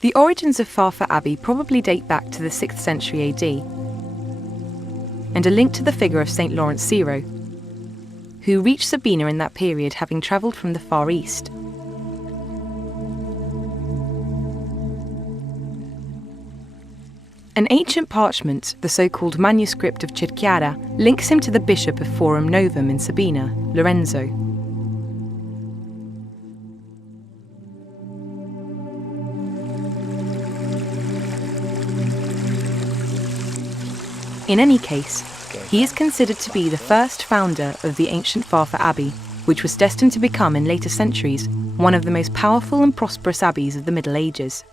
The origins of Farfa Abbey probably date back to the 6th century AD, and are linked to the figure of St. Lawrence Siro, who reached Sabina in that period having travelled from the Far East. An ancient parchment, the so-called manuscript of Circhiara, links him to the bishop of Forum Novum in Sabina, Lorenzo. In any case, he is considered to be the first founder of the ancient Farfa Abbey, which was destined to become in later centuries one of the most powerful and prosperous abbeys of the Middle Ages.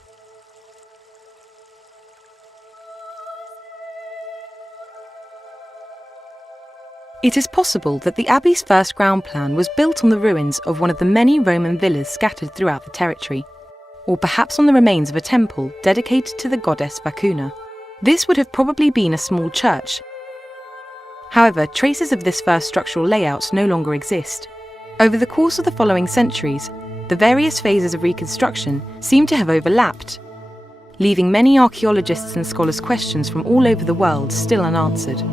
It is possible that the abbey's first ground plan was built on the ruins of one of the many Roman villas scattered throughout the territory, or perhaps on the remains of a temple dedicated to the goddess Vacuna. This would have probably been a small church. However, traces of this first structural layout no longer exist. Over the course of the following centuries, the various phases of reconstruction seem to have overlapped, leaving many archaeologists and scholars questions from all over the world still unanswered.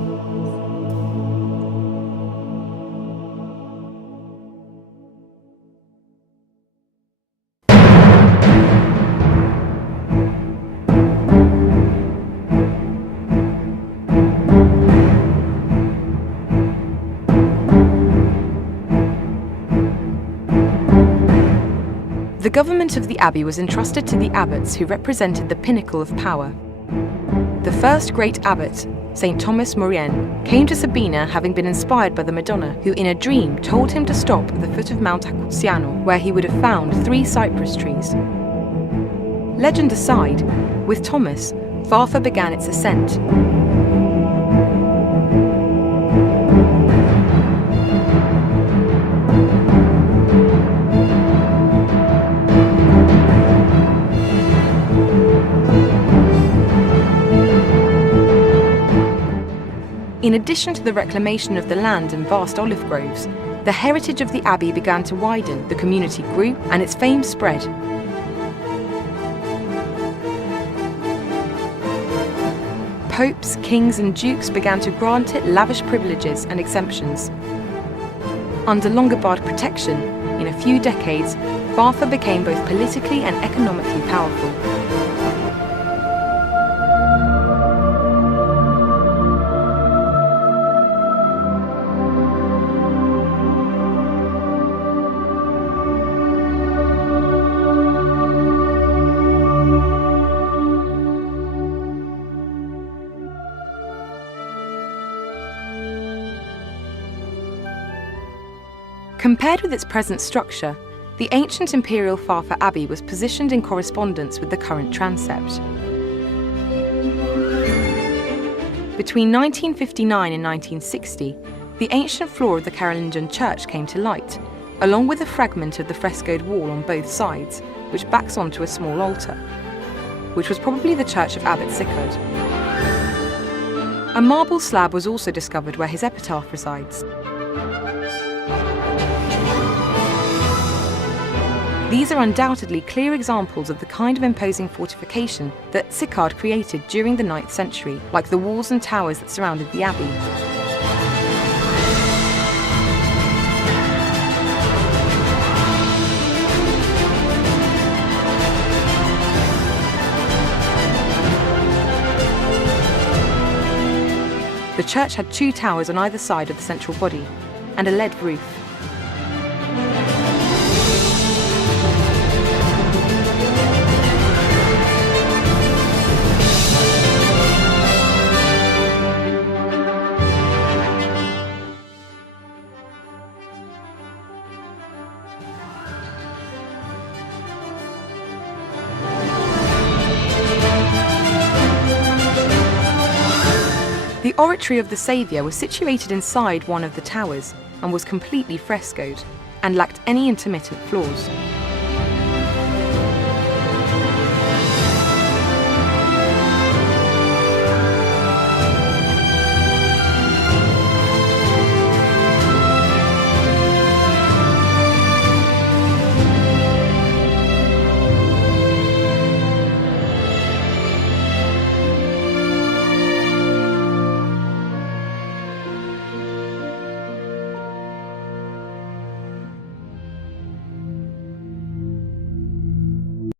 The government of the abbey was entrusted to the abbots who represented the pinnacle of power. The first great abbot, St. Thomas Maurienne, came to Sabina having been inspired by the Madonna, who in a dream told him to stop at the foot of Mount Accuziano, where he would have found 3 cypress trees. Legend aside, with Thomas, Farfa began its ascent. In addition to the reclamation of the land and vast olive groves, the heritage of the abbey began to widen, the community grew, and its fame spread. Popes, kings, and dukes began to grant it lavish privileges and exemptions. Under Longobard protection, in a few decades, Farfa became both politically and economically powerful. Compared with its present structure, the ancient imperial Farfa Abbey was positioned in correspondence with the current transept. Between 1959 and 1960, the ancient floor of the Carolingian church came to light, along with a fragment of the frescoed wall on both sides, which backs onto a small altar, which was probably the church of Abbot Sicard. A marble slab was also discovered where his epitaph resides. These are undoubtedly clear examples of the kind of imposing fortification that Sicard created during the 9th century, like the walls and towers that surrounded the abbey. The church had 2 towers on either side of the central body, and a lead roof. The oratory of the Saviour was situated inside one of the towers and was completely frescoed and lacked any intermittent floors.